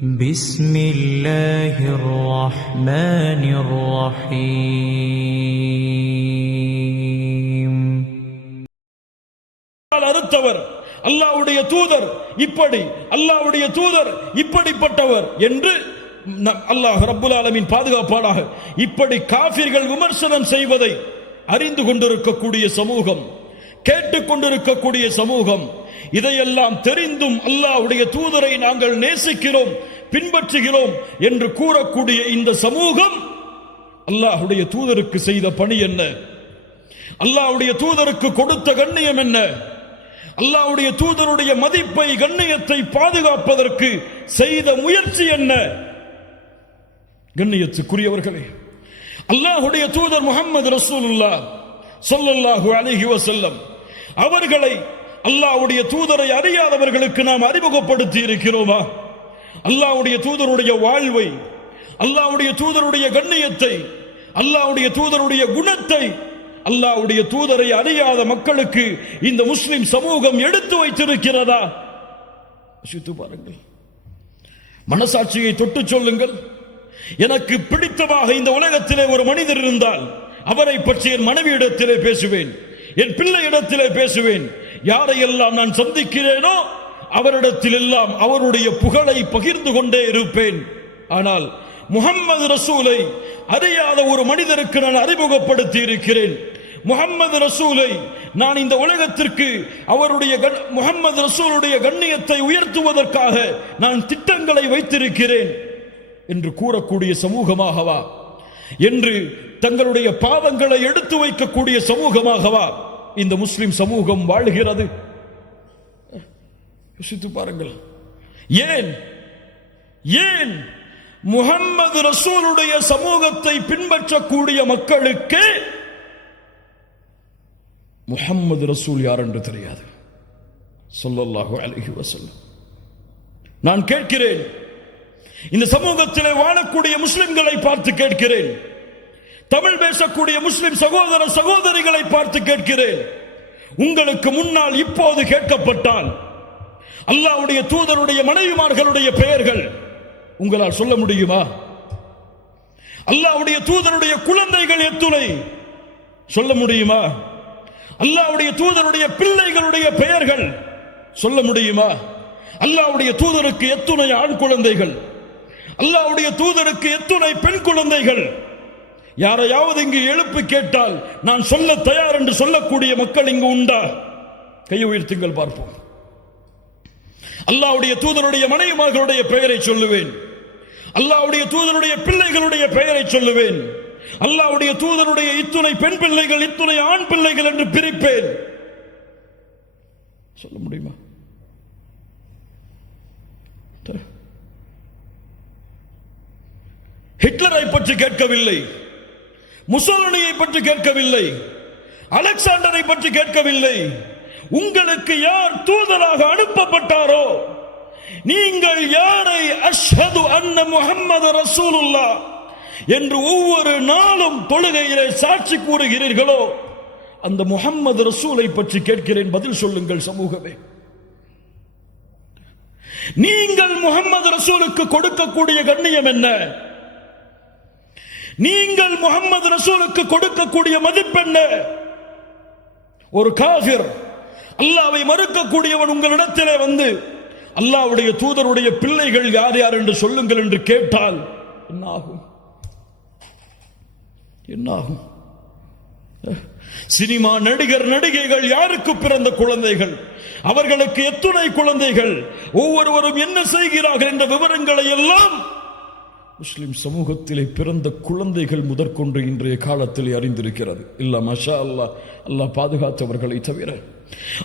بسم الله الرحمن الرحيم கால் அறுத்தவர் அல்லாஹ்வுடைய தூதர் இப்படி அல்லாஹ்வுடைய தூதர் இப்படிப்பட்டவர் என்று நம் அல்லாஹ் ரப்புல் ஆலமீன் பாதுகாப்பாடாக இப்படி காஃபிர்கள் விமர்சனம் செய்வதை அறிந்து கொண்டிருக்கக்கூடிய சமூகம் கேட்டுக்கொண்டிருக்கக்கூடிய சமூகம் இதையெல்லாம் தெரிந்தும் அல்லாஹ்வுடைய தூதரை நாங்கள் நேசிக்கிறோம் பின்பற்றுகிறோம் என்று கூறக்கூடிய இந்த சமூகம் அல்லாஹுடைய தூதருக்கு செய்த பணி என்ன? அல்லாவுடைய தூதருக்கு கொடுத்த கண்ணியம் என்ன? அல்லாஹுடைய தூதருடைய மதிப்பை கண்ணியத்தை பாதுகாப்பதற்கு செய்த முயற்சி என்ன? கண்ணியத்துக்குரியவர்களே அல்லாஹுடைய தூதர் முகமது ரசூலுல்லா சொல்லல்லாஹு அலைஹி வசல்லம் அவர்களை அல்லாஹுடைய தூதரை அறியாதவர்களுக்கு நாம் அறிமுகப்படுத்தி இருக்கிறோமா? அல்லாவுடைய தூதருடைய வாழ்வை அல்லாவுடைய தூதருடைய கண்ணியத்தை அல்லாவுடைய தூதருடைய குணத்தை அல்லாவுடைய தூதரை அறியாத மக்களுக்கு இந்த முஸ்லிம் சமூகம் எடுத்து வைத்திருக்கிறதா? சித்து பாருங்கள். மனசாட்சியை தொட்டு சொல்லுங்கள். எனக்கு பிடித்தமாக இந்த உலகத்திலே ஒரு மனிதர் இருந்தால் அவரை பற்றி என் மனைவியிடத்திலே பேசுவேன் என் பிள்ளையிடத்திலே பேசுவேன். யாரையெல்லாம் நான் சந்திக்கிறேனோ அவரிடத்தில் எல்லாம் அவருடைய புகழை பகிர்ந்து கொண்டே இருப்பேன். ஆனால் முகம்மது ரசூலை அறியாத ஒரு மனிதருக்கு நான் அறிமுகப்படுத்தி இருக்கிறேன் முகம்மது ரசூலை நான் இந்த உலகத்திற்கு அவருடைய கண்- முகம்மது ரசூலுடைய கண்ணியத்தை உயர்த்துவதற்காக நான் திட்டங்களை வைத்திருக்கிறேன் என்று கூறக்கூடிய சமூகமாகவா? என்று தங்களுடைய பாவங்களை எடுத்து வைக்கக்கூடிய சமூகமாகவா இந்த முஸ்லிம் சமூகம் வாழ்கிறது? யோசித்து பாருங்கள். ஏன்? ஏன் முகம்மது ரசூலுடைய சமூகத்தை பின்பற்றக்கூடிய மக்களுக்கு முகம்மது ரசூல் யார் என்று தெரியாது. சொல்லல்லாஹு அலைஹி வசல்லம் நான் கேட்கிறேன் இந்த சமூகத்திலே வாழக்கூடிய முஸ்லிம்களை பார்த்து கேட்கிறேன் தமிழ் பேசக்கூடிய முஸ்லிம் சகோதர சகோதரிகளை பார்த்து கேட்கிறேன். உங்களுக்கு முன்னால் இப்போது கேட்கப்பட்டால் அல்லாவுடைய தூதருடைய மனைவிமார்களுடைய பெயர்கள். உங்களால் சொல்ல முடியுமா? அல்லாவுடைய தூதருடைய குழந்தைகள் எத்துணை. சொல்ல முடியுமா? அல்லாவுடைய தூதருடைய பிள்ளைகளுடைய பெயர்கள். சொல்ல முடியுமா? அல்லாவுடைய தூதருக்கு எத்துணை ஆண் குழந்தைகள். அல்லாவுடைய தூதருக்கு எத்துணை பெண் குழந்தைகள். யாரையாவது இங்கு எழுப்பு கேட்டால் நான் சொல்ல தயார் என்று சொல்லக்கூடிய மக்கள் இங்கு உண்டா? கையை உயர்த்துங்கள் பார்ப்போம். அல்லாவுடைய தூதருடைய மனைவிமார்களுடைய பெயரை சொல்லுவேன். அல்லாவுடைய தூதருடைய பிள்ளைகளுடைய பெயரை சொல்லுவேன். அல்லாவுடைய தூதருடைய இத்துணை பெண் பிள்ளைகள் இத்துணை ஆண் பிள்ளைகள் என்று பிரிப்பேன். சொல்ல முடியுமா? ஹிட்லரை பற்றி கேட்கவில்லை. முசோலனியை பற்றி கேட்கவில்லை. அலெக்சாண்டரை பற்றி கேட்கவில்லை. உங்களுக்கு யார் தூதராக அனுப்பப்பட்டாரோ? நீங்கள் யாரை அஷ்ஹது அன்ன முகம்மது ரசூலுல்லா என்று ஒவ்வொரு நாளும் தொழுகையிலே சாட்சி கூறுகிறீர்களோ? அந்த முகம்மது ரசூலை பற்றி கேட்கிறேன் பதில் சொல்லுங்கள் சமூகமே. நீங்கள் முகம்மது ரசூலுக்கு கொடுக்கக்கூடிய கண்ணியம் என்ன? நீங்கள் முகம்மது ரசூலுக்கு கொடுக்கக்கூடிய மதிப்பென்ன? ஒரு காஃபிர். அல்லாவை மறுக்கக்கூடியவன் உங்களிடத்திலே வந்து அல்லாவுடைய தூதருடைய பிள்ளைகள் யார் யார் என்று சொல்லுங்கள் என்று கேட்டால் என்னாகும்? என்னாகும்? சினிமா நடிகர் நடிகைகள் யாருக்கு பிறந்த குழந்தைகள்? அவர்களுக்கு எத்துணை குழந்தைகள்? ஒவ்வொருவரும் என்ன செய்கிறார்கள் என்ற விவரங்களை எல்லாம் முஸ்லிம் சமூகத்திலே பிறந்த குழந்தைகள் முதற்கொண்டு இன்றைய காலத்தில் அறிந்திருக்கிறது. இல்ல மஷா அல்லாஹ் அல்லாஹ் பாதுகாத்தவர்களை தவிர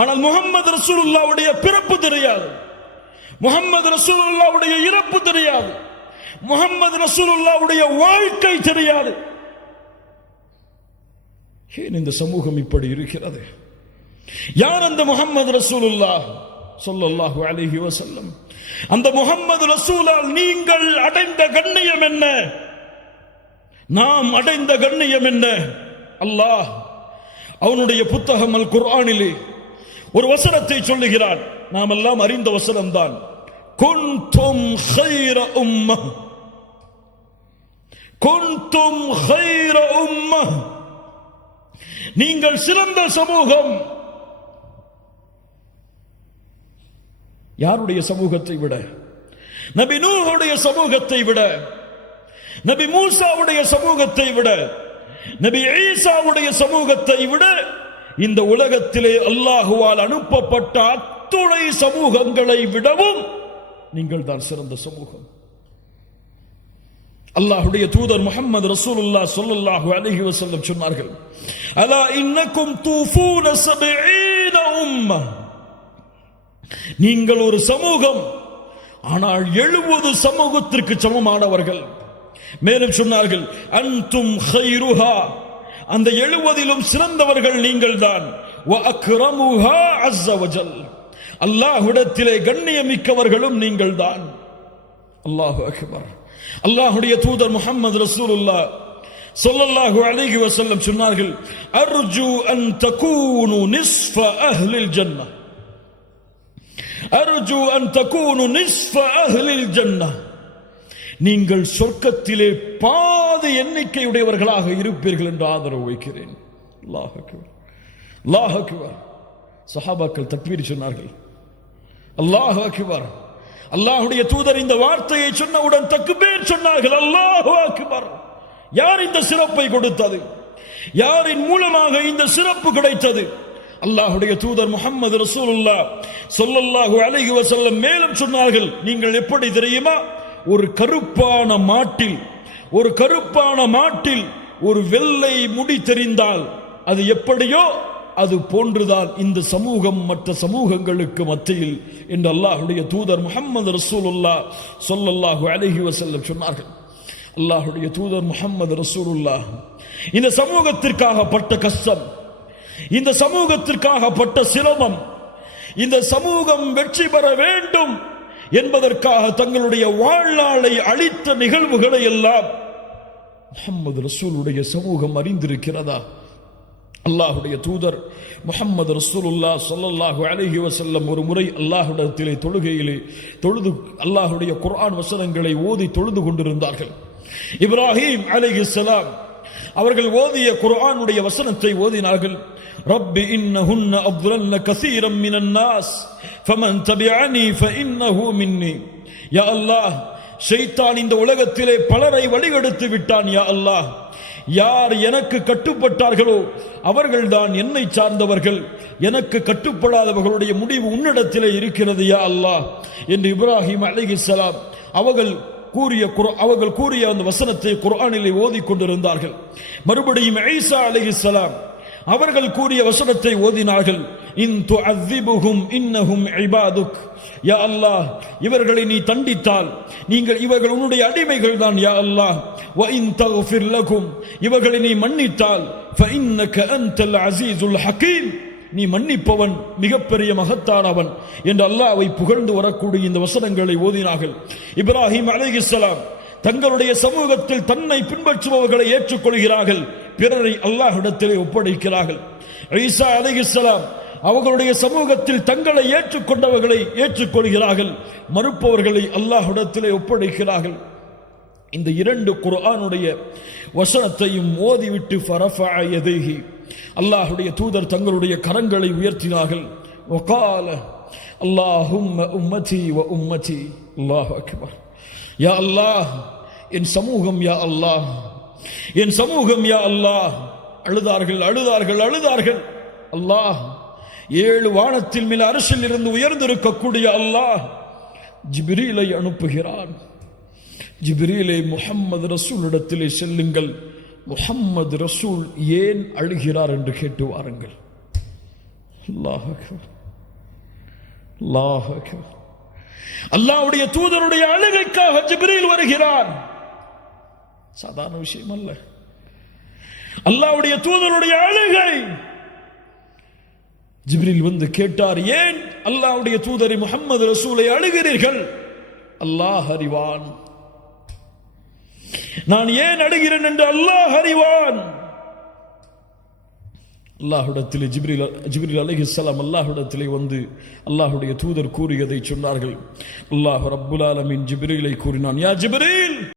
ஆனால் முகமது ரசூலுல்லாவுடைய பிறப்பு தெரியாது. முகமது ரசூலுல்லாவுடைய இறப்பு தெரியாது. முகமது ரசூலுல்லாவுடைய வாழ்க்கை தெரியாது. ஏன் இந்த சமூகம் இப்படி இருக்கிறது? யார் அந்த முகமது ரசூலுல்லா சொல்லல்லாஹு அலிஹி வசல்லம் அந்த முகம்மது ரசூலால் நீங்கள் அடைந்த கண்ணியம் என்ன? நாம் அடைந்த கண்ணியம் என்ன? அல்லாஹ் அவனுடைய புத்தகம் அல் குர்ஆனிலே ஒரு வசனத்தை சொல்லுகிறான் நாம் எல்லாம் அறிந்த வசனம் தான் குன்தும் ஹைர உம்ம குன்தும் ஹைர உம்ம நீங்கள் சிறந்த சமூகம். யாருடைய சமூகத்தை விட? நபி நூஹுடைய சமூகத்தை விட. நபி மூசாவுடைய சமூகத்தை விட. நபி ஈசாவுடைய சமூகத்தை விட. இந்த உலகத்திலே அல்லாஹுவால் அனுப்பப்பட்ட அத்துணை சமூகங்களை விடவும் நீங்கள் தான் சிறந்த சமூகம். அல்லாஹுடைய தூதர் முகமது ரசூலுல்லா ஸல்லல்லாஹு அலஹி வசல்லம் சொன்னார்கள் அலா இன்னக்கும் தூஃபூன சபீன உம்ம. நீங்கள் ஒரு சமூகம் ஆனால் எழுபது சமூகத்திற்கு சமமானவர்கள். மேலும் சொன்னார்கள் அன்தும் ஹைருஹா அந்த எழுவதிலும் சிறந்தவர்கள் நீங்கள் தான் அல்லாஹுடத்திலே கண்ணியமிக்கவர்களும் நீங்கள் தான் அல்லாஹு அக்பர். அல்லாஹுடைய தூதர் முகமது ரசூலுல்லா சொல்லல்லாஹு அலைஹி வசல்லம் சொன்னார்கள் அர்ஜு அன் தகூனு நிஸ்ஃப அஹ்லில் ஜன்னா அர்ஜு அன் தகூனு நிஸ்ஃப அஹ்லில் ஜன்னா நீங்கள் சொர்க்கத்திலே பாதி எண்ணிக்கையுடையவர்களாக இருப்பீர்கள் என்று ஆதரவு வைக்கிறேன். அல்லாஹ் அக்பர். அல்லாஹ் சஹாபாக்கள் தக்பீர் சொன்னார்கள். அல்லாஹ் அக்பர். அல்லாஹுடைய தூதர் இந்த வார்த்தையை சொன்னவுடன் தக்பீர் சொன்னார்கள். அல்லாஹ் அக்பர். யார் இந்த சிறப்பை கொடுத்தது? யாரின் மூலமாக இந்த சிறப்பு கிடைத்தது? அல்லாஹுடைய தூதர் முகமது ரசூலுல்லா சொல்லல்லாஹு அலைஹி வசல்லம் மேலும் சொன்னார்கள். நீங்கள் எப்படி தெரியுமா? ஒரு கருப்பான மாட்டில் ஒரு கருப்பான மாட்டில் ஒரு வெள்ளை முடி தெரிந்தால் அது எப்படியோ அது போன்றுதான் இந்த சமூகம் மற்ற சமூகங்களுக்கு மத்தியில் என்று அல்லாஹுடைய தூதர் முகமது ரசூலுல்லா சொல்லல்லாஹு அலைஹி வஸல்லம் சொன்னார்கள். அல்லாஹுடைய தூதர் முகமது ரசூலுல்லா இந்த சமூகத்திற்காக பட்ட கஷ்டம் இந்த சமூகத்திற்காக பட்ட சிரமம் இந்த சமூகம் வெற்றி பெற வேண்டும் என்பதற்காக தங்களுடைய வாழ்நாளை அளித்த நிகழ்வுகளை எல்லாம் முகமது ரசூலுடைய சமூகம் அறிந்திருக்கிறதா? அல்லாஹுடைய தூதர் முகமது ரசூலுல்லா சொல்லல்லாஹு அலஹி வசல்லம் ஒரு முறை அல்லாஹுடத்திலே தொழுகையிலே தொழுது அல்லாஹுடைய குர்ஆன் வசனங்களை ஓதி தொழுது கொண்டிருந்தார்கள். இப்ராஹிம் அலைஹிஸ்ஸலாம் அவர்கள் ஓதிய குர்ஆனுடைய வசனத்தை ஓதினார்கள். ரப்பி இன்னஹுன்ன அப்துலன்ன கசீரம் மினன் நாஸ். ஃபமன் தபிஅனி ஃபஇன்னஹு மின்னி. யா அல்லாஹ் ஷைத்தான் இந்த உலகத்திலே பலரை வழிகெடுத்து விட்டான் யா அல்லாஹ். யார் எனக்கு கட்டுப்பட்டார்களோ அவர்கள்தான் என்னை சார்ந்தவர்கள். எனக்கு கட்டுப்படாதவர்களுடைய முடிவு உன்னிடத்திலே இருக்கிறது யா அல்லாஹ். என்று இப்ராஹிம் அலிகிஸ்லாம் அவர்கள் கூறிய அவர்கள் கூறிய அந்த வசனத்தை குரானிலே ஓதி கொண்டிருந்தார்கள் மறுபடியும் ஐசா அலிகிஸ்லாம் அவர்கள் கூறிய வசனத்தை ஓதினார்கள். இன் துஅذிபுஹும் இன்னஹும் இபாதுக். யா அல்லாஹ் இவர்களை நீ தண்டித்தால். நீங்கள் இவர்கள் உன்னுடைய அடிமைகள் தான் யா அல்லாஹ். வ இன் தக்ஃபிர் லகும். இவர்களை நீ மன்னித்தால். ஃப ஃபஇன்னக அன்தல் அஸீஸுல் ஹகீம். நீ மன்னிப்பவன் மிகப்பெரிய மகத்தானவன். என்று அல்லாஹ் அவை புகழ்ந்து வரக்கூடிய இந்த வசனங்களை ஓதினார்கள். இப்ராஹிம் அலைஹிஸ்ஸலாம் தங்களுடைய சமூகத்தில் தன்னை பின்பற்றுபவர்களை ஏற்றுக்கொள்கிறார்கள். பிறரை அல்லாஹிடத்திலே ஒப்படைக்கிறார்கள். ஈசா அலைஹிஸ்ஸலாம் அவர்களுடைய சமூகத்தில் தங்களை ஏற்றுக்கொண்டவர்களை ஏற்றுக்கொள்கிறார்கள். மறுப்பவர்களை அல்லாஹிடத்திலே ஒப்படைக்கிறார்கள். இந்த இரண்டு குரானுடைய வசனத்தையும் ஓதிவிட்டு ஃபரஃபாயதேகி அல்லாஹுடைய தூதர் தங்களுடைய கரங்களை உயர்த்தினார்கள். ஒகால அல்லாஹும்ம உம்மதி வ உம்மதி. அல்லாஹ் அக்பர். யா அல்லாஹ் என் சமூகம் யா அல்லாஹ். என் சமூகம் யா அல்லாஹ். அழுதார்கள் அழுதார்கள் அழுதார்கள். அல்லாஹ் ஏழு வானத்தில் மேல் அரசில் இருந்து உயர்ந்திருக்கக்கூடிய அல்லாஹ் ஜிபிரீலை அனுப்புகிறான். ஜிப்ரீலே முகம்மது ரசூலிடத்திலே செல்லுங்கள். முகம்மது ரசூல் ஏன் அழுகிறார் என்று கேட்டு வாருங்கள். அல்லாஹ் அக்பர். அல்லாஹ் அல்லாவுடைய தூதருடைய அழுகைக்காக ஜிப்ரீல் வருகிறார் சாதாரண விஷயம் அல்ல அல்லாவுடைய தூதருடைய அழுகை ஜிப்ரில் வந்து கேட்டார் ஏன் அல்லாஹ்வுடைய தூதரை முகமது ரசூலை அழுகிறீர்கள்? அல்லாஹ் அறிவான். நான் ஏன் அழுகிறேன்? என்று அல்லாஹ் அறிவான். அல்லாஹுடத்தில் ஜிப்ரில் ஜிப்ரில் அலிஹிஸ்லாம் அல்லாஹ்விடத்திலே வந்து அல்லாஹுடைய தூதர் கூறியதை சொன்னார்கள். அல்லாஹ் ரப்புல் ஆலமின் ஜிப்ரிலை கூறினான் யா ஜிப்ரில்!